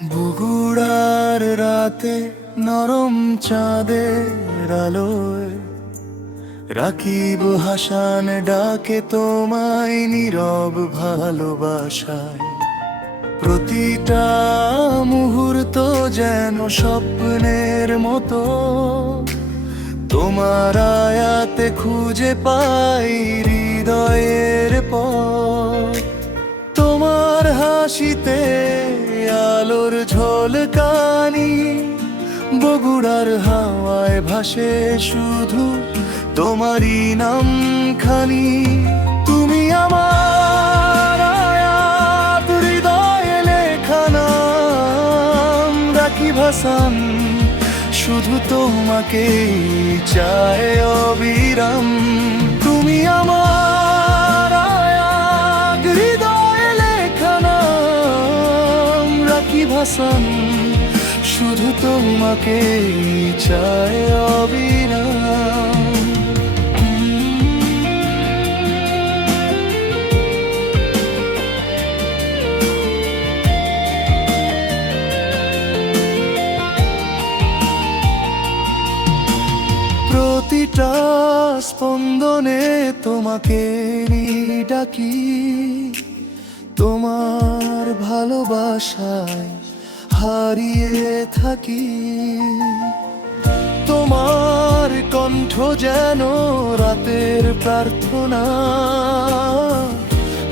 বগুড়ার রাতে নরম চাঁদের আলোয় রাকিব হাসান ডাকে তোমায় নীরব ভালোবাসায়। প্রতিটা মুহূর্ত যেন স্বপ্নের মতো, তোমার আয়াতে খুঁজে পাই হৃদয়ের পথ। তোমার হাসিতে আলোর ঝলকানি, বগুড়ার হাওয়ায় ভাসে শুধু তোমারই নাম খানি। তুমি আমার আয়াত, হৃদয়ে লেখা নাম রাকিব হাসান, শুধু তোমাকেই চায় অবিরাম। তুমি আমার আয়াত, হৃদয়ে লেখা নাম রাকিব হাসান, শুধু তোমাকেই চায় অবিরাম। প্রতিটা স্পন্দনে তোমাকে ডাকি, তোমার ভালোবাসায় হারিয়ে থাকি। তোমার কণ্ঠ যেন রাতের প্রার্থনা,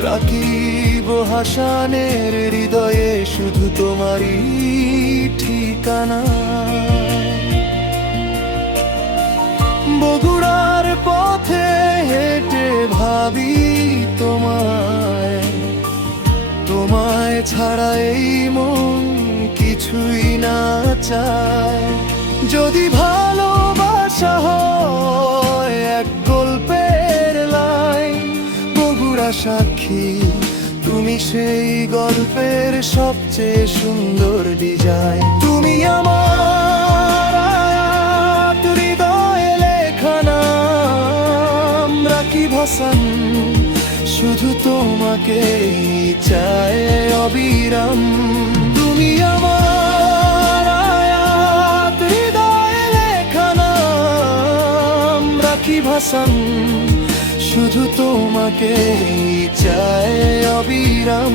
রাকিব হাসানের হৃদয়ে শুধু তোমারই ঠিকানা। বগুড়ার পথে হেঁটে ভাবি তোমায়, তোমায় ছাড়া এই মন কিছুই না চায়। যদি ভালোবাসা হয় এক গল্পের লাইন, বগুড়া সাক্ষী, তুমি সেই গল্পের সবচেয়ে সুন্দর ডিজাইন। তুমি আমার আয়াত, হৃদয়ে লেখা নাম রাকিব হাসান, শুধু তোমাকেই চায় অবিরাম। তুমি আমার আয়াত, হৃদয়ে লেখা নাম রাকিব হাসান, শুধু তোমাকেই চায় অবিরাম।